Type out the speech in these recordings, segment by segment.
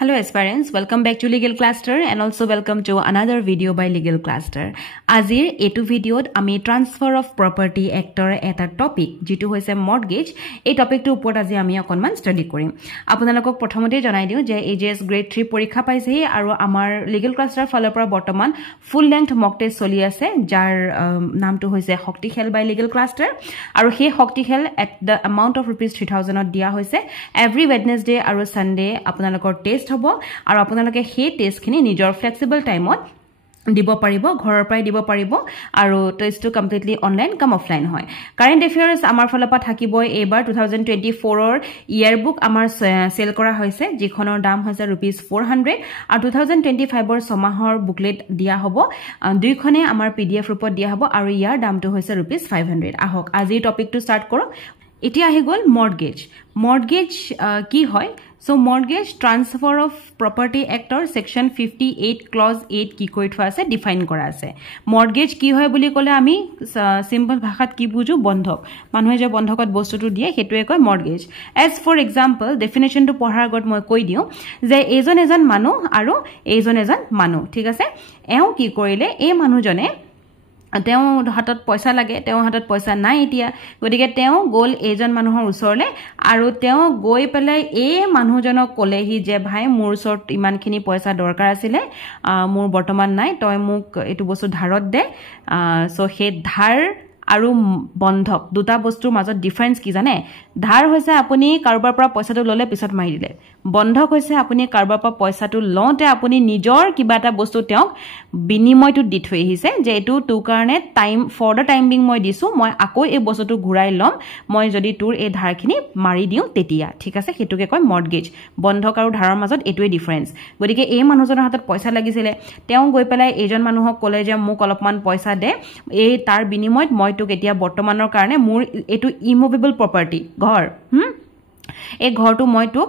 Hello aspirants, welcome back to Legal Cluster and also welcome to another video by Legal Cluster. Azir etu video ami transfer of property actor eta topic jitu hoise mortgage ei topic to upor azi ami okonman study korim. Apunalokok prothomote janai diu je AJS grade 3 porikha paise aru amar Legal Cluster falor pora bortoman full length mock test soli ase jar naam to hoise Hokti Khel by Legal Cluster aru he Hokti Khel at the amount of rupees 3000 ot dia hoise every Wednesday aru Sunday apunalokor test হবো আৰু আপোনালোকে হে test খিনি নিজৰ flexible টাইমত দিব পাৰিব ঘৰৰ পৰাই দিব পাৰিব আৰু টেষ্টটো কমপ্লিটলি অনলাইন কাম অফলাইন হয় কাৰেন্ট এফেয়াৰ্স আমাৰ ফলপা থাকিব এবাৰ 2024 ৰ ইয়াৰ বুক আমাৰ সেল কৰা হৈছে যিখনৰ দাম হৈছে rupees 400 আৰু 2025 ৰ সমাহৰ বুকলেট দিয়া হ'ব দুইখনে আমাৰ PDF ৰূপত দিয়া হ'ব আৰু ইয়াৰ দামটো হৈছে rupees 500 আহক আজি টপিকটো ষ্টাৰ্ট কৰো এতিয়া আহি গল মৰ্টগেজ কি হয় So mortgage transfer of property act or section 58 clause 8 কি কই থোৱা আছে ডিফাইন কৰা আছে mortgage কি হয় বুলি কলে আমি সিম্পল ভাষাত কি বুজো বন্ধক মানুহে যে বন্ধকত বস্তুটো দিয়ে হেতুৱে কয় mortgage as for example definition to পঢ়াৰ আগত মই কৈ দিও যে এজন মানুহ আৰু এজন মানুহ ঠিক আছে এও কি কৰিলে এই মানুহজনে তেও হাতত পইচা লাগে তেও হাতত পইচা নাই এতিয়া গতিকে তেও গোল এজন মানুহৰ ওচৰলে আৰু তেও গৈ পেলাই এই মানুহজনক কলেহি যে ভাই মোৰ ওচৰত ইমানখিনি পইচা দৰকাৰ আছিল মোৰ বৰ্তমান নাই তই মোক এটো বস্তু ধাৰত দে সো হে ধাৰ আৰু বন্ধক দুটা বস্তুৰ মাজত ডিফাৰেন্স কি জানে ধাৰ হৈছে আপুনি কাৰোবাৰ পৰা পইচাটো ললে পিছত মাৰি দিলে বন্ধক হৈছে আপুনি কাৰোবাৰ পৰা পইচাটো লওঁতে আপুনি নিজৰ কিবা এটা বস্তু তেওঁক বিনিময়টো দি থৈ আহিছে যে এটো টু কাৰণে time for the time being মই দিছো মই আকৌ এই বস্তুটো ঘূৰাই লম মই যদি তোৰ এই ধাৰখিনি মাৰি দিও তেতিয়া ঠিক আছে হেতুকে কয় মৰ্টগেজ বন্ধক আৰু ধাৰৰ মাজত এটোৱে ডিফাৰেন্স গতিকে এই মানুহজনৰ হাতত পইচা লাগিছিল তেওঁ গৈ পেলাই এজন মানুহক কলে যে মোক অলপমান পইচা দে এই তাৰ বিনিময়ত মই তোক এতিয়া বৰ্তমানৰ কাৰণে মোৰ এটো ইমুভেবল প্ৰপাৰ্টি ঘৰ এই ঘৰটো মই তোক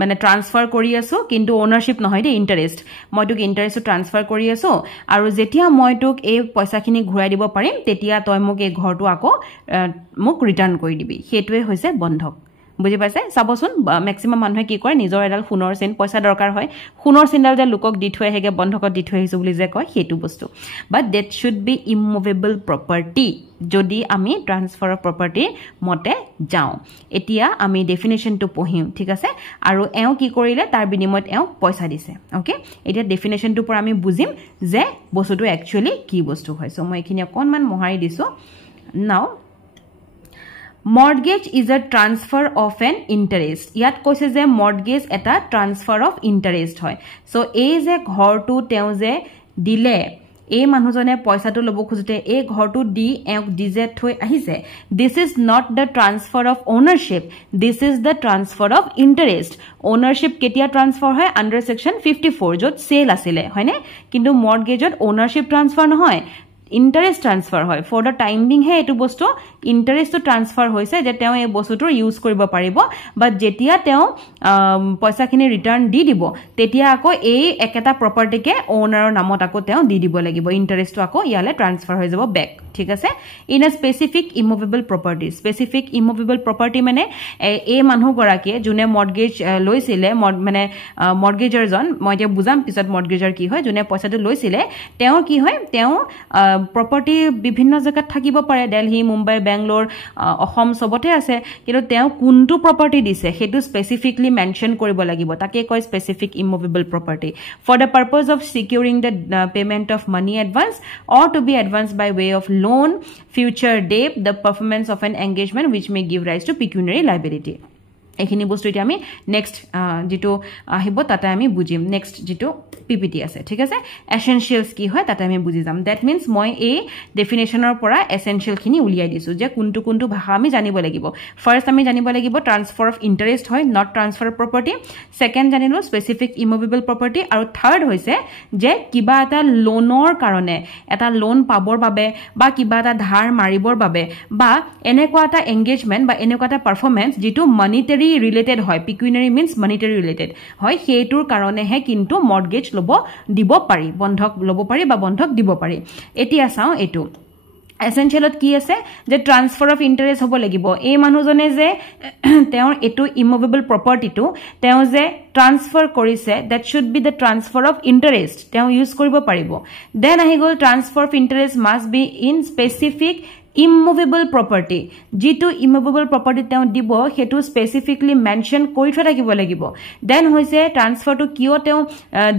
মানে ট্ৰান্সফাৰ কৰি আছো কিন্তু ওনাৰশিপ নহয় দে ইন্টাৰেষ্ট মই তোক ইন্টাৰেষ্ট ট্ৰান্সফাৰ কৰি আছো আৰু যেতিয়া মই তোক এই পইচাখিনি ঘূৰাই দিব পাৰিম তেতিয়া তই মোক এই ঘৰটো আকৌ মোক ৰিটাৰ্ণ কৰি দিবি হেতুৱে হৈছে বন্ধক বুজি পাইছে সাবসুন ম্যাক্সিমাম মানুহে কি কৰে নিজৰ এডাল ফুনৰ চেন পইচা দৰকাৰ হয় ফুনৰ চেনডাল যে লোকক দি থৈ হেগে বন্ধকত দি থৈ আহিছো বুলি যে কয় হেতু বস্তু but that should be immovable property যদি আমি ট্ৰান্সফাৰ অফ প্ৰপাৰ্টি মতে যাও এতিয়া আমি ডেফিনেশনটো পঢ়িম ঠিক আছে আৰু এও কি কৰিলে তাৰ বিনিময়ত এও পইচা দিছে ওকে এতিয়া ডেফিনেশনটো পৰা আমি বুজিম যে বস্তুটো একচুয়ালি কি বস্তু হয় সো মই এখিনি অকনমান মহাৰি দিছো নাও Mortgage is a transfer of an interest. ইয়াত কৈছে যে mortgage এটা transfer of interest হয় so এই যে ঘৰটো তেও যে দিলে এই মানুহজনে পইচাটো লব খুজতে এই ঘৰটো দি এক ডিজে থৈ আহিছে this is not the transfer of ownership this is the transfer of interest ownership কেতিয়া ট্ৰান্সফাৰ হয় under section 54 যত সেল আছিল হয়নে কিন্তু mortgageত ownership transfer নহয় interest transfer হয় for the time being হে এটো বস্তু interest to transfer হৈছে যে তেও এই বস্তুটো ইউজ কৰিব পাৰিব বাট যেতিয়া তেও পইচাখিনি ৰিটাৰ্ণ দি দিব তেতিয়া আকৌ এই একেটা প্ৰপাৰ্টিকে ওনাৰৰ নামত আকৌ তেও দি দিব লাগিব ইন্টাৰেষ্টটো আকৌ ইয়ালে ট্ৰান্সফাৰ হৈ যাব বেক ঠিক আছে in a specific immovable property মানে এই মানুহ গৰাকীয়ে যোনে মৰ্টগেজ লৈছিলে মানে মৰ্টগেজাৰজন মই এতিয়া বুজাম পিছত মৰ্টগেজাৰ কি হয় যোনে পইচাটো লৈছিলে তেও কি হয় তেও প্ৰপাৰ্টি বিভিন্ন জায়গাত থাকিব পাৰে দিল্লী মুম্বাই বেংগলোৰ অসম সবতে আছে কিন্তু তেও কোনটো প্ৰপাৰ্টি দিছে হেতু স্পেসিফিকলি মেনশন কৰিব লাগিব তাকে কয় specific immovable property for the purpose of securing the payment of money advance or to be advance by way of loan future debt the performance of an engagement which may give rise to pecuniary liability এখিনি বস্তু এতিয়া আমি next যেটো আহিব তাতে আমি বুজিম next যেটো PPT আছে ঠিক আছে এসেনশিয়ালস কি হয় তাতে আমি বুজি যাম দ্যাট মিন্স মই এই ডেফিনেশনৰ পৰা এসেনশিয়াল খিনি উলিয়াই দিছো যে কোনটো ভাষা আমি জানিব লাগিব ফাৰ্স্ট আমি জানিব লাগিব ট্ৰান্সফাৰ অফ ইন্টাৰেষ্ট হয় not transfer of property second জানিলো স্পেসিফিক ইমুভেবল প্ৰপাৰ্টি আৰু থাৰ্ড হৈছে যে কিবা এটা লোনৰ কাৰণে এটা লোন পাবৰ বাবে বা কিবা এটা ধাৰ মাৰিবৰ বাবে বা এনেকুৱা এটা এংগেজমেন্ট বা এনেকুৱা এটা পাৰফৰম্যান্স যেটো মনিটাৰী related হয় pecuniary means monetary related হয় হেতুৰ কাৰণে হে কিন্তু মৰ্টগেজ লব দিব পাৰি বন্ধক লব পাৰি বা বন্ধক দিব পাৰি এতিয়া চাও এটো এসেনশিয়ালত কি আছে যে ট্ৰান্সফাৰ অফ ইন্টাৰেষ্ট হ'ব লাগিব এই মানুহজনে যে তেওঁৰ এটো ইমুভেবল প্ৰপাৰ্টিটো তেওঁ যে ট্ৰান্সফাৰ কৰিছে that should be the transfer of interest তেওঁ ইউজ কৰিব পাৰিব দেন আহি গল transfer of interest must be in specific immovable property jitu immovable property তেওঁ দিব হেতু স্পেসিফিকলি মেনশন কৰি থোৱা থাকিব লাগিব দেন হৈছে ট্ৰান্সফাৰ টু কিও তেওঁ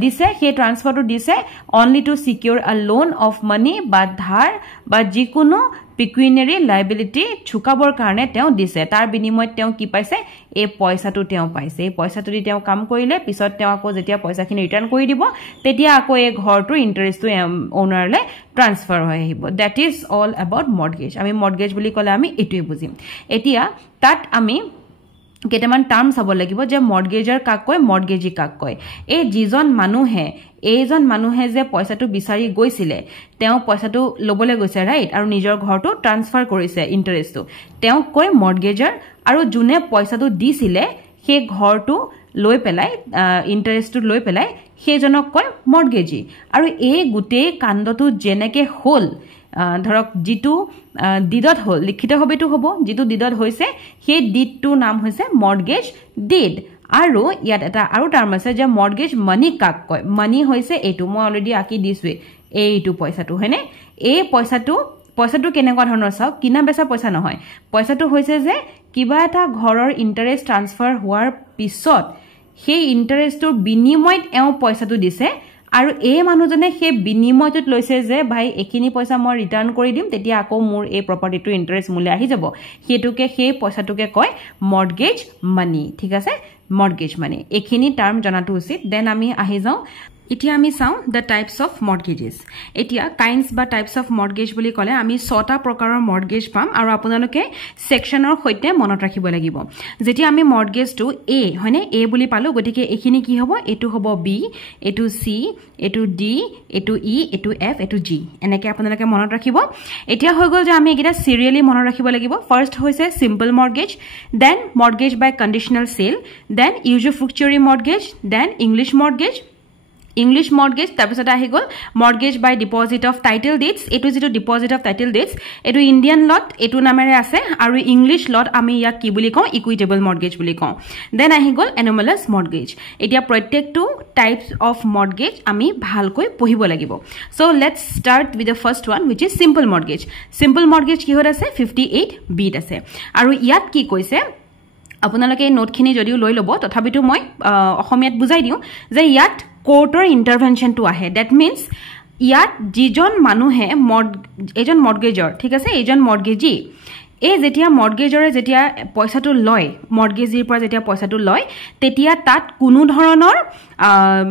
দিছে হে ট্ৰান্সফাৰ টু দিছে only to secure a loan of money বা ধাৰ বা যিকোনো পিকুইনাৰী লায়াবিলিটি ছুকাবৰ কাৰণে তেওঁ দিছে তাৰ বিনিময়ত তেওঁ কি পাইছে এই পইচাটো তেওঁ পাইছে এই পইচাটো দি তেওঁ কাম কৰিলে পিছত তেওঁ আকৌ যেতিয়া পইচাখিনি ৰিটাৰ্ণ কৰি দিব তেতিয়া আকৌ এই ঘৰটোৰ ইন্টাৰেষ্টটো ওনাৰলে ট্ৰান্সফাৰ হৈ আহিব that is all about mortgage আমি মৰ্টগেজ বুলি ক'লে আমি এটোই বুজিম এতিয়া তাত আমি কেটামান টার্ম চাব লাগিব যে মৰ্টগেজাৰ কাক কয় মৰ্টগেজি কাক কয় এই যিজন মানুহে যে পইচাটো বিচাৰি গৈছিলে তেওঁ পইচাটো লবলে গৈছে ৰাইট আৰু নিজৰ ঘৰটো ট্ৰান্সফাৰ কৰিছে ইন্টাৰেষ্টটো তেওঁ কয় মৰ্টগেজাৰ আৰু যোনে পইচাটো দিছিলে সেই ঘৰটো লৈ পেলাই ইন্টাৰেষ্টটো লৈ পেলাই সেইজনক কয় মৰ্টগেজি আৰু এই গুটেই কাণ্ডটো জেনেকে হল ধৰক জিতু ডিডত হল লিখিত হবেটো হবো জিতু ডিডত হৈছে সেই ডিডটো নাম হৈছে মৰ্টগেজ ডিড আৰু ইয়াত এটা আৰু টাৰ্ম আছে যে মৰ্টগেজ মানি কাক কয় মানি হৈছে এটো মই অলৰেডি আকি দিছো এইটো পইচাটো হেনে এই পইচাটো কেনেকুৱা ধৰণৰ চাও কিনা বেচা পইচা নহয় পইচাটো হৈছে যে কিবা এটা ঘৰৰ ইন্টাৰেষ্ট ট্ৰান্সফাৰ হোৱাৰ পিছত সেই ইন্টাৰেষ্টৰ বিনিময়ত এও পইচাটো দিছে আৰু এই মানুহজনে সেই বিনিময়ত লৈছে যে ভাই এখিনি পইচা মই ৰিটাৰ্ণ কৰি দিম তেতিয়া আকৌ মোৰ এই প্ৰপাৰ্টিটো ইন্টাৰেষ্ট মূল্য আহি যাব হেতুকে সেই পইচাটোকে কয় মৰ্টগেজ মানি ঠিক আছে মৰ্টগেজ মানি এখিনি টার্ম জানাটো উচিত দেন আমি আহি যাও এতিয়া আমি চাও the types of mortgages এতিয়া kinds বা types of mortgage বুলি ক'লে আমি 6টা প্ৰকাৰৰ mortgage পাম আৰু আপোনালোকে সেকশনৰ সৈতে মনত ৰাখিব লাগিব যেতিয়া আমি mortgage টো A হয়নে A বুলি পালো গতিকে এখিনি কি হ'ব এটো হ'ব B এটো C এটো D এটো E এটো F এটো G এনেকৈ আপোনালোকে মনত ৰাখিব এতিয়া হৈ গল যে আমি এটা সিৰিয়ালি মনত ৰাখিব লাগিব ফাৰ্স্ট হৈছে simple mortgage then mortgage by conditional sale then usufructuary mortgage then English mortgage তাৰপিছত আহি গল mortgage by deposit of title deeds এটো যেটো deposit of title deeds এটো ইন্ডিয়ান লট এটো নামেৰে আছে আৰু ইংলিশ লট আমি ইয়াক কি বুলি কওঁ equitable mortgage বুলি কওঁ দেন আহি গল anomalous mortgage এতিয়া প্ৰত্যেকটো টাইপস অফ mortgage আমি ভালকৈ পঢ়িব লাগিব so let's start with the first one which is simple mortgage কি হৰ আছে 58b আছে আৰু ইয়াত কি কৈছে আপোনালোকে নোটখিনি যদিও লৈ লব তথাপিটো মই অসমীয়াত বুজাই দিও যে ইয়াত কোৰ্টৰ ইন্টাৰভেনশন টু আহে দ্যাট মিন্স ইয়াত যিজন মানুহে এজন মৰ্টগেজৰ ঠিক আছে এজন মৰ্টগেজি এই যেতিয়া মৰ্টগেজৰে যেতিয়া পইচাটো লয় মৰ্টগেজিৰ পৰা যেতিয়া পইচাটো লয় তেতিয়া তাত কোনো ধৰণৰ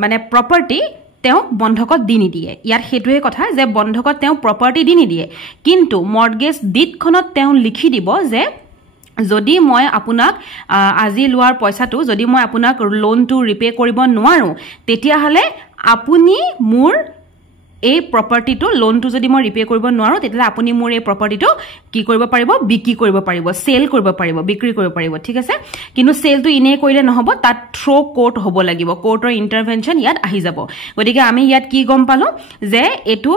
মানে প্ৰপাৰ্টি তেওঁ বন্ধকত দি নিদিয়ে ইয়াৰ হেতুৱে কথা যে বন্ধকত তেওঁ প্ৰপাৰ্টি দি নিদিয়ে কিন্তু মৰ্টগেজ ডিডখনত তেওঁ লিখি দিব যে যদি মই আপোনাক আজি লোৱাৰ পইচাটো যদি মই আপোনাক লোনটো ৰিপে কৰিব নোৱাৰো তেতিয়া হলে আপুনি মোৰ এই প্ৰপাৰ্টিটো লোনটো যদি মই ৰিপে কৰিব নোৱাৰো তেতিয়া আপুনি মোৰ এই প্ৰপাৰ্টিটো কি কৰিব পাৰিব বিক্ৰী কৰিব পাৰিব সেল কৰিব পাৰিব বিক্ৰী কৰিব পাৰিব ঠিক আছে কিন্তু সেলটো ইনে কৰিলে নহব তাত থ্ৰো কোৰ্ট হ'ব লাগিব কোৰ্টৰ ইন্টাৰভেনশন ইয়াত আহি যাব গতিকে আমি ইয়াত কি গম পালো যে এটো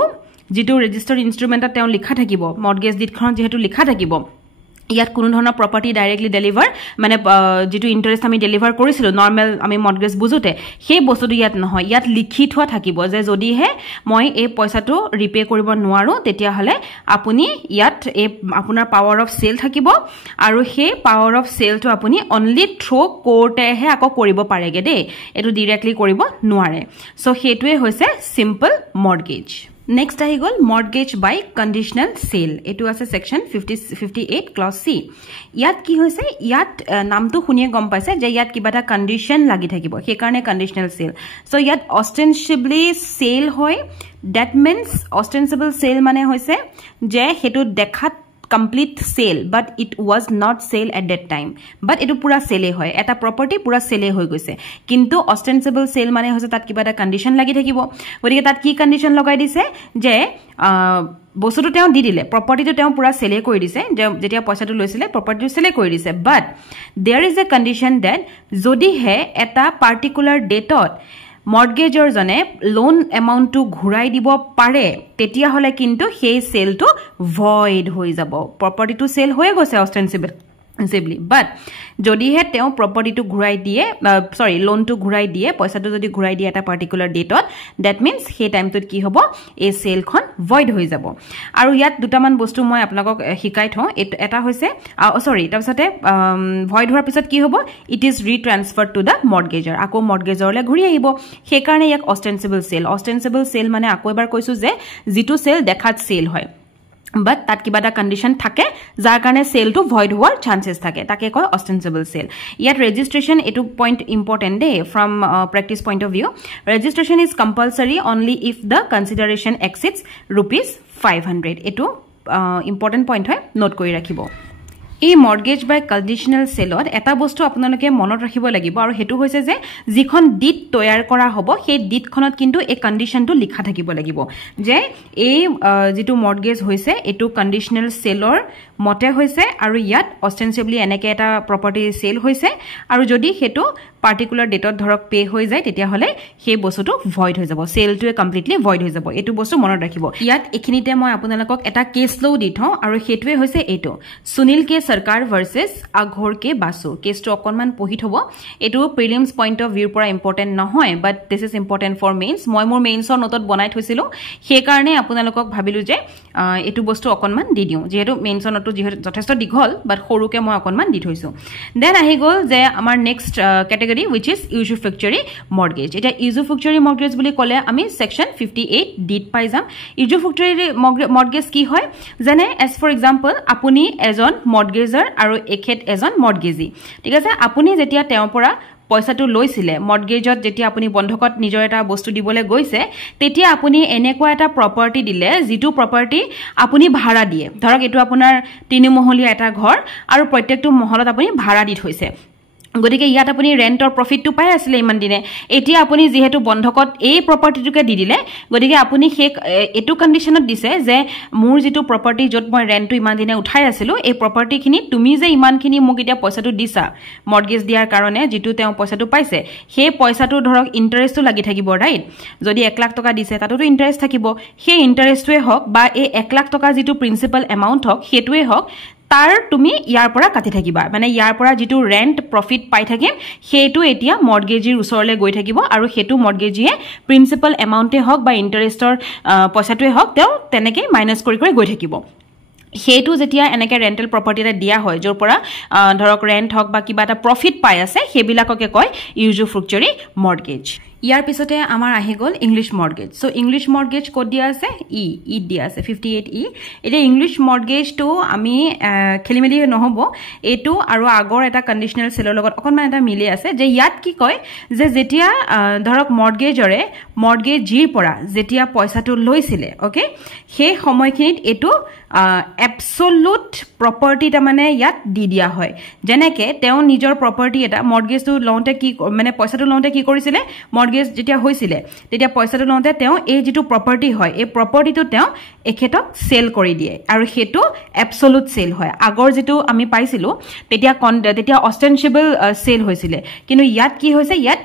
যেটো ৰেজিষ্টাৰ্ড ইনস্ট্ৰুমেন্টত তেওঁ লিখা থাকিব মৰ্টগেজ ডিডখন যেহেতু লিখা থাকিব ইয়াত কোনো ধৰণৰ প্ৰপাৰ্টি ডাইৰেক্টলি ডেলিভাৰ মানে যেটো ইন্টাৰেষ্ট আমি ডেলিভাৰ কৰিছিলো নৰমাল আমি মৰ্টগেজ বুজুতে সেই বস্তুটো ইয়াত নহয় ইয়াত লিখি থোৱা থাকিব যে যদি হে মই এই পইচাটো ৰিপে কৰিব নোৱাৰো তেতিয়া হলে আপুনি ইয়াত এই আপোনাৰ পাৱাৰ অফ সেল থাকিব আৰু সেই পাৱাৰ অফ সেলটো আপুনি অনলি থ্ৰু কোৰ্টেহে আকৌ কৰিব পাৰেগে দে এটো ডাইৰেক্টলি কৰিব নোৱাৰে সো হেতুৱে হৈছে simple mortgage Next ahi gol mortgage by conditional sale etu ase section 58 clause C yat ki hoise yat namtu khuniye gom paise je yat kibata condition lagi thakibo he karone conditional sale so yat ostensibly sale hoy that means ostensible sale mane hoise je hetu dekhat complete sale but it was not sale at that time but etu pura sale hoy eta property pura sale hoy goise kintu ostensible sale mane hoise tat kiba eta condition lagi thakibo gotike tat ki condition logai dise je বস্তুটো তেওঁ দি দিলে প্ৰপাৰ্টিটো তেওঁ পুৰা সেলে কৰি দিছে যেতিয়া পইচাটো লৈছিলে প্ৰপাৰ্টিটো সেলে কৰি দিছে but there is a condition that যদি হে এটা পাৰ্টিকুলাৰ ডেটত মৰ্টগেজৰ জনে লোন এমাউণ্টটো ঘূৰাই দিব পাৰে তেতিয়া হলে কিন্তু সেই সেলটো ভয়েড হৈ যাব প্ৰপাৰ্টিটো সেল হৈ গৈছে ostensibly but যদিহে তেওঁ প্ৰপাৰ্টিটো ঘূৰাই দিয়ে লোনটো ঘূৰাই দিয়ে পইচাটো যদি ঘূৰাই দিয়ে এটা পাৰ্টিকুলাৰ ডেটত দ্যাট মিন্স সেই টাইমটোত কি হ'ব এই সেলখন ভয়েড হৈ যাব আৰু ইয়াত দুটামান বস্তু মই আপোনালোকক শিকাই থওঁ এটা হৈছে তাৰপিছতে ভয়েড হোৱাৰ পিছত কি হ'ব ইট ইজ ৰিট্ৰান্সফাৰ্ড টু দা মৰ্টগেজাৰ আকৌ মৰ্টগেজৰলৈ ঘূৰি আহিব সেইকাৰণে ইয়াক অষ্টেন্সিবল সেল মানে আকৌ এবাৰ কৈছো যে যিটো সেল দেখাত সেল হয় but তাত কিবা এটা কন্ডিশন থাকে যাৰ কাৰণে সেলটো ভয়েড হোৱাৰ চান্সেস থাকে তাকে কয় অষ্টেন্সিবল সেল ইয়াত ৰেজিষ্ট্ৰেচন এটো point important the from practice point of view registration is compulsory only if the consideration exceeds ₹500 এটো ইম্পৰ্টেন্ট পইণ্ট হয় নোট কৰি ৰাখিব এই মৰ্টগেজ বাই কন্ডিশনাল সেলত এটা বস্তু আপোনালোকে মনত ৰাখিব লাগিব আৰু হেতু হৈছে যে যিখন ডিড তৈয়াৰ কৰা হ'ব সেই ডিডখনত কিন্তু এই কন্ডিশনটো লিখা থাকিব লাগিব যে এই যেটো মৰ্টগেজ হৈছে এটো কন্ডিশনাল সেলৰ মতে হৈছে আৰু ইয়াত অষ্টেন্সিবলি এনেকে এটা প্ৰপাৰ্টি সেল হৈছে আৰু যদি হেতু পাৰ্টিকুলাৰ ডেটত ধৰক পে হৈ যায় তেতিয়া হলে সেই বস্তুটো ভয়েড হৈ যাব সেলটোৱে কমপ্লিটলি ভয়েড হৈ যাব এটো বস্তু মনত ৰাখিব ইয়াত এখিনিতে মই আপোনালোকক এটা কেছ লও দি থওঁ আৰু হেতুৱে হৈছে এটো সুনীল কে सरकार वर्सेस अघोर के बासु केसটো অকনমান পঢ়ি থব এটো প্ৰিলিমছ পইণ্ট অফ ভিউৰ পৰা ইম্পৰ্টেন্ট নহয় but this is important for mains মই মোৰ মেইনছৰ নোটত বনাই থৈছিলো সেই কাৰণে আপোনালোকক ভাবিলো যে এটো বস্তু অকনমান দি দিও যেহেতু মেইনছৰ নোটটো যথেষ্ট দীঘল বাট সৰুকে মই অকনমান দি থৈছো দেন আহি গল যে আমাৰ next ক্যাটেগৰি which is usufructuary mortgage এটা usufructuary mortgage বুলি ক'লে আমি সেকশন 58 ডিড পাই যাম usufructuary mortgage কি হয় যেনে as for example আপুনি এজন মৰ্টগেজাৰ আৰু এখেত এজন মৰ্টগেজি ঠিক আছে আপুনি যেতিয়া তেওঁৰ পৰা পইচাটো লৈছিলে মৰ্টগেজত যেতিয়া আপুনি বন্ধকত নিজৰ এটা বস্তু দিবলৈ গৈছে তেতিয়া আপুনি এনেকুৱা এটা প্ৰপাৰ্টি দিলে যিটো প্ৰপাৰ্টি আপুনি ভাড়া দিয়ে ধৰক এটো আপোনাৰ 3 মহলীয়া এটা ঘৰ আৰু প্ৰত্যেকটো মহলত আপুনি ভাড়া দি থৈছে গতিকে ইয়াত আপুনি ৰেন্টৰ প্ৰফিটটো পাই আছিল ইমান দিনে এতিয়া আপুনি যেহেতু বন্ধকত এই প্ৰপাৰ্টিটোকে দি দিলে গতিকে আপুনি সেই এটো কন্ডিশনত দিছে যে মোৰ যেটো প্ৰপাৰ্টি যত মই ৰেন্টটো ইমান দিনে উঠাই আছিল এই প্ৰপাৰ্টিখিনি তুমি যে ইমানখিনি মোক এতিয়া পইচাটো দিছা মৰ্টগেজ দিয়াৰ কাৰণে যেটো তেওঁ পইচাটো পাইছে সেই পইচাটো ধৰক ইন্টাৰেষ্টটো লাগি থাকিব ৰাইট যদি 1 লাখ টকা দিছে তাতোটো ইন্টাৰেষ্ট থাকিব সেই ইন্টাৰেষ্টটোৱে হওক বা এই 1 লাখ টকা যেটো প্ৰিন্সিপাল এমাউন্ট হওক হেতুৱে হওক তাৰ তুমি ইয়াৰ পৰা কাটি থাকিবা মানে ইয়াৰ পৰা যেটো ৰেন্ট প্ৰফিট পাই থাকিম হেতু এতিয়া মৰ্টগেজিৰ ওচৰলে গৈ থাকিব আৰু হেতু মৰ্টগেজিয়ে প্ৰিন্সিপাল এমাউন্টে হওক বা ইন্টাৰেষ্টৰ পইচাটোৱে হওক তেও তেনেকৈ মাইনাস কৰি গৈ থাকিব হেতু যেতিয়া এনেকে ৰেন্টেল প্ৰপাৰ্টি এটা দিয়া হয় যৰ পৰা ধৰক ৰেন্ট হওক বা কিবা এটা প্ৰফিট পাই আছে হেবিলাককে কয় usufructuary mortgage ইয়াৰ পিছতে আমাৰ আহি গল English mortgage so English mortgage code দিয়া আছে ই দিয়া আছে 58 এটা ইংলিশ মৰ্টগেজ তো আমি খেলিমেলি নহব এটো আৰু আগৰ এটা কন্ডিশনাল সেলৰ লগত অকনমান এটা মিলি আছে যে ইয়াত কি কয় যে যেতিয়া ধৰক মৰ্টগেজৰে মৰ্টগেজিৰ পৰা যেতিয়া পইচাটো লৈছিলে ওকে সেই সময়খিনিত এটো এবসলিউট প্ৰপাৰ্টি তা মানে ইয়াত দি দিয়া হয় যেনেকে তেওঁ নিজৰ প্ৰপাৰ্টি এটা মৰ্টগেজটো লওঁতে কি মানে পইচাটো লওঁতে কি কৰিছিলে মৰ্টগেজ যেতিয়া হৈছিলে তেতিয়া পইচাটো লওঁতে তেওঁ এই যেটো প্ৰপাৰ্টি হয় এই প্ৰপাৰ্টিটো তেওঁ এখেতক সেল কৰি দিয়ে আৰু হেতু এবসলিউট সেল হয় আগৰ যেটো আমি পাইছিলো তেতিয়া অষ্টেন্সিবল সেল হৈছিলে কিন্তু ইয়াত কি হৈছে ইয়াত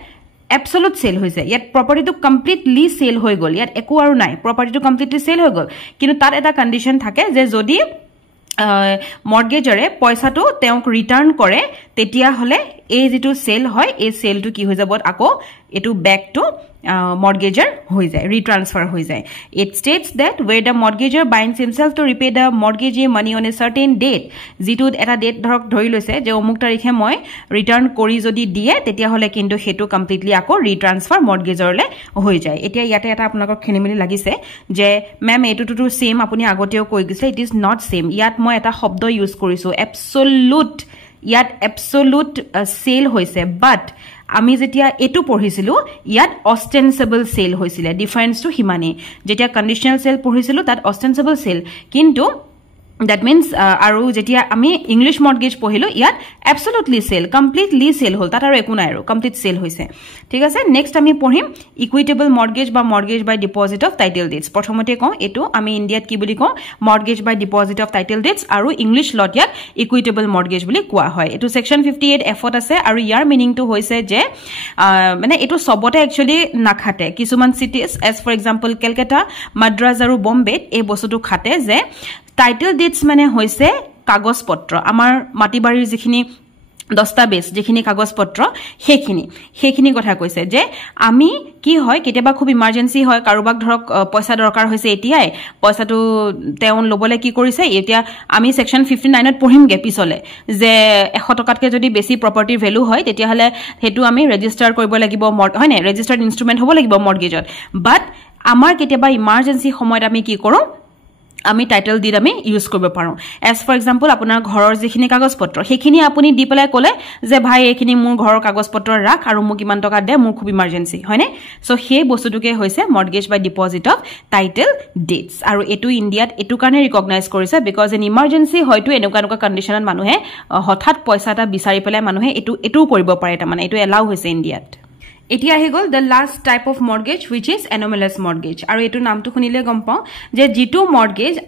এবসলিউট সেল হৈছে ইয়াত প্ৰপাৰ্টিটো কমপ্লিটলি সেল হৈ গল ইয়াত একো আৰু নাই প্ৰপাৰ্টিটো কমপ্লিটলি সেল হৈ গল কিন্তু তাত এটা কন্ডিশন থাকে যে যদি মৰ্টগেজৰে পইচাটো তেওঁক ৰিটাৰ্ণ কৰে তেতিয়া হলে এই যেটো সেল হয় এই সেলটো কি হৈ যাব আকৌ এটো ব্যাক টু mortgager হৈ যায় retransfer হৈ যায় it states that where the mortgager binds himself to repay the mortgagee money on a certain date যেটো এটা ডেট ধৰক ধৰি লৈছে যে অমুক তাৰিখে মই ৰিটাৰ্ণ কৰি যদি দিয়ে তেতিয়া হলে কিন্তু হেতু কমপ্লিটলি আকৌ ৰিট্ৰান্সফাৰ মৰ্টগেজৰলে হৈ যায় এতিয়া ইয়াতে এটা আপোনালোকৰ খেলিমেলি লাগিছে যে মেম এটোটো সেম আপুনি আগতেও কৈ গৈছে ইট ইজ নট সেম ইয়াত মই এটা শব্দ ইউজ কৰিছো এবসলিউট ইয়াত এবসলিউট সেল হৈছে বাট আমি যেতিয়া এটো পঢ়িছিলো ইয়াত অষ্টেন্সিবল সেল হৈছিলে ডিফাৰেন্সটো হিমানে যেতিয়া কন্ডিশনাল সেল পঢ়িছিলো তাত অষ্টেন্সিবল সেল কিন্তু that means aru jetia ami English mortgage pohilo yat absolutely sale completely sale hol tat aru eku nai aru complete sale hoise thik ase next ami pohim equitable mortgage ba mortgage by deposit of title deeds prothomote ko etu ami India ki boli ko mortgage by deposit of title deeds aru English lot yat equitable mortgage boli koa hoy etu section 58 f ot ase aru yar meaning to hoise je mane etu sobote actually nakhate kisuman cities as for example Calcutta Madras aru Bombay e bostu to khate je title deeds মানে হৈছে কাগজ পত্ৰ আমাৰ মাটিবাৰীৰ যিখিনি দস্তাবেজ যিখিনি কাগজ পত্ৰ সেইখিনি কথা কৈছে যে আমি কি হয় কেতিয়াবা খুব ইমাৰ্জেন্সি হয় কাৰোবাক ধৰক পইচা দৰকাৰ হৈছে এতিয়াই পইচাটো তেউন লবলে কি কৰিছে এতিয়া আমি সেকশন 59 ত পঢ়িমগে পিছলে যে 100 টকাতকে যদি বেছি প্ৰপাৰ্টিৰ ভ্যালু হয় তেতিয়া হলে হেতু আমি ৰেজিস্টাৰ কৰিব লাগিব হয় নে ৰেজিস্টাৰ্ড ইনস্ট্ৰুমেন্ট হ'ব লাগিব মৰ্গেজত বাট আমাৰ কেতিয়াবা ইমাৰ্জেন্সি সময়ত আমি কি কৰো আমি টাইটেল ডিড আমি ইউজ কৰিব পাৰো এজ ফৰ এক্সাম্পল আপোনাৰ ঘৰৰ যিখিনি কাগজ পত্ৰ সেইখিনি আপুনি দি পেলাই ক'লে যে ভাই এইখিনি মোৰ ঘৰৰ কাগজ পত্ৰ ৰাখ আৰু মোক কিমান টকা দে মোৰ খুব ইমাৰ্জেন্সি হয়নে সো সেই বস্তুটোকে হৈছে মৰ্গেজ বাই ডিপোজিট অফ টাইটেল ডিডস আৰু এটো ইন্ডিয়াত এটো কাৰণে ৰিকগনাইজ কৰিছে বিকজ ইন ইমাৰ্জেন্সি হয়তো এনেকুৱা কন্ডিশনত মানুহে হঠাৎ পইচা এটা বিচাৰি পেলাই মানুহে এটো কৰিব পাৰে তা মানে এটো এলাউ হৈছে ইন্ডিয়াত এতিয়া আহি গল the last type of mortgage which is anomalous mortgage আৰু এটো নামটো শুনিলে গম পাও যে জিটো mortgage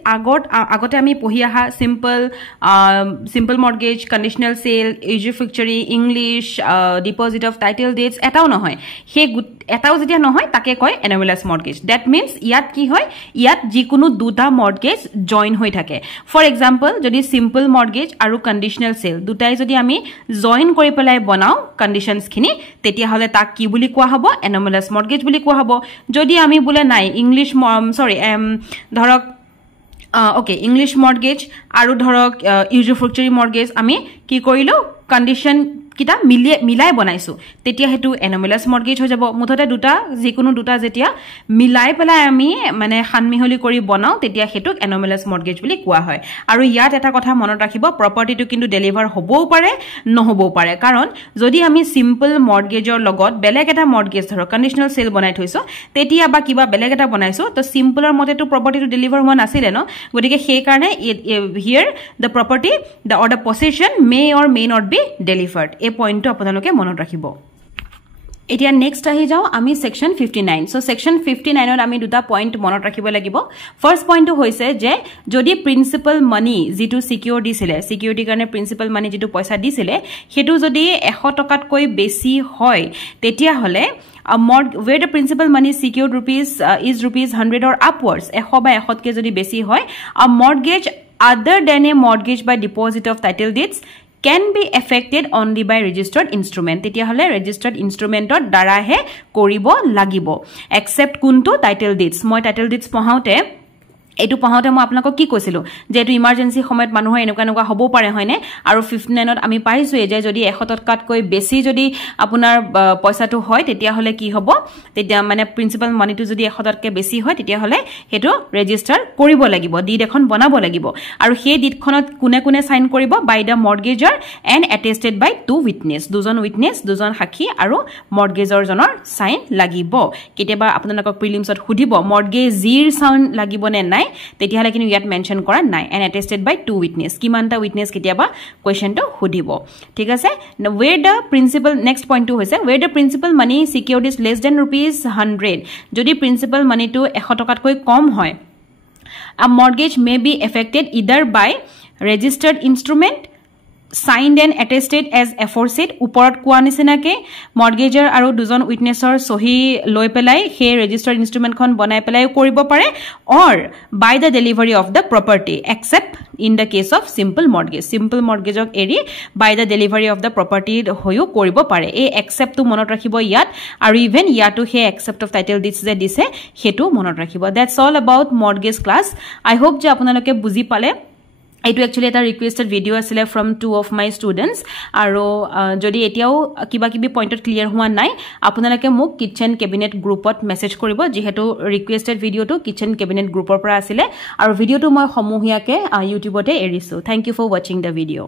আগতে আমি পঢ়ি আহা simple mortgage conditional sale usufructuary english deposit of title deeds এটাও নহয় হে এটাও যেতিয়া নহয় তাকে কয় anomalous mortgage that means ইয়াত কি হয় ইয়াত যিকোনো দুটা mortgage join হৈ থাকে for example যদি simple mortgage আৰু conditional sale দুটাই যদি আমি join কৰি পেলাই বনাও conditions খিনি তেতিয়া হলে তাক কি বুলি কোৱা হ'ব anomalous mortgage বুলি কোৱা হ'ব যদি আমি বলে নাই ইংলিশ ধৰক okay english mortgage আৰু ধৰক usufructuary mortgage আমি কি কৰিলো condition কিটা মিলাই বনাইছো তেতিয়া হেতু anomalous mortgage হৈ যাব মুঠতে দুটা যিকোনো দুটা যেতিয়া মিলাই পেলাই আমি মানে হানমিহলি কৰি বনাও তেতিয়া হেতু anomalous mortgage বুলি কোৱা হয় আৰু ইয়াত এটা কথা মনত ৰাখিব প্ৰপাৰ্টিটো কিন্তু ডেলিভাৰ হ'বও পাৰে নহবও পাৰে কাৰণ যদি আমি সিম্পল মৰ্গেজৰ লগত বেলেগ এটা মৰ্গেজ ধৰ কন্ডিশনাল সেল বনাই থৈছো তেতিয়া বা কিবা বেলেগ এটা বনাইছো তো সিম্পলৰ মতেটো প্ৰপাৰ্টিটো ডেলিভাৰ হোৱা নাছিলে ন গতিকে সেই কাৰণে হিয়াৰ the property the order possession may or may not be delivered এই পইণ্টটো আপোনালোকে মনত ৰাখিব এতিয়া নেক্সট আহি যাও আমি সেকশন 59 সো সেকশন 59 ত আমি দুটা পইণ্ট মনত ৰাখিব লাগিব ফাৰ্স্ট পইণ্টটো হৈছে যে যদি প্ৰিন্সিপাল মানি যেটো সিকিউৰ দিছিলে সিকিউৰিটি কাৰণে প্ৰিন্সিপাল মানি যেটো পইচা দিছিলে হেতু যদি 100 টকাতকৈ বেছি হয় তেতিয়া হলে where the principal money secured is rupees 100 or upwards 100 বা 100 কে যদি বেছি হয় a mortgage other than a mortgage by deposit of title deeds can be affected only by registered instrument তেতিয়া হলে registered instrumentor দ্বাৰা হে কৰিব লাগিব except কোনটো title deeds মই title deeds পঢ়াওতে এটো পঢ়াওতে মই আপোনাক কি কৈছিলো যে এটো ইমার্জেন্সি সময়ত মানুহে এনেকুৱা হ'ব পাৰে হয়নে আৰু 59 ত আমি পাইছো যে যদি 100 টকাতকৈ বেছি যদি আপোনাৰ পইচাটো হয় তেতিয়া হলে কি হ'ব তেতিয়া মানে প্ৰিন্সিপাল মানিটো যদি 100 টকাতকৈ বেছি হয় তেতিয়া হলে হেতু ৰেজিস্টাৰ কৰিব লাগিব ডিড এখন বনাব লাগিব আৰু সেই ডিডখনত কোনে সাইন কৰিব by the mortgagor and attested by two witness দুজন সাক্ষী আৰু মৰ্গেজাৰ জনৰ সাইন লাগিব কেতিয়াবা আপোনালোকক প্ৰিলিমছত সুধিব মৰ্গেজিৰ সাইন লাগিব নে নাই তেতিয়া হলে কিন্তু ইয়াত মেনশন কৰা নাই and attested by two witness কিমানটা উইটনেছ কেতিয়াবা কোৱেশ্চনটো সুধিব ঠিক আছে where the principal next point to হৈছে where the principal money secured is less than rupees 100 যদি principal money to 100 টকাতকৈ কম হয় a mortgage may be affected either by registered instrument signed and attested as aforesaid ওপৰত কোৱা নিচিনাকে মৰ্গেজাৰ আৰু দুজন উইটনেছৰ সহি লৈ পেলাই হে ৰেজিষ্টাৰ্ড ইনস্ট্ৰুমেন্টখন বনাই পেলাই কৰিব পাৰে or by the delivery of the property except in the case of simple mortgageক এৰি by the delivery of the property হৈও কৰিব পাৰে এই except টো মনত ৰাখিব ইয়াত আৰু ইভেন ইয়াতো হে except of title deeds যে দিছে হেতু মনত ৰাখিব that's all about mortgage class I hope যে আপোনালোকে বুজি পালে এটো একচুয়ালি এটা ৰিকুৱেষ্টেড ভিডিও আছিল from two of my students আৰু যদি এতিয়াও কিবা কিবি পইণ্টত ক্লিয়াৰ হোৱা নাই আপোনালোকে মোক কিচেন কেবিনেট গ্ৰুপত মেছেজ কৰিব যেহেতু ৰিকুৱেষ্টেড ভিডিওটো কিচেন কেবিনেট গ্ৰুপৰ পৰা আছিল আৰু ভিডিওটো মই সমূহীয়াকে ইউটিউবতে এৰিছো thank you for watching the video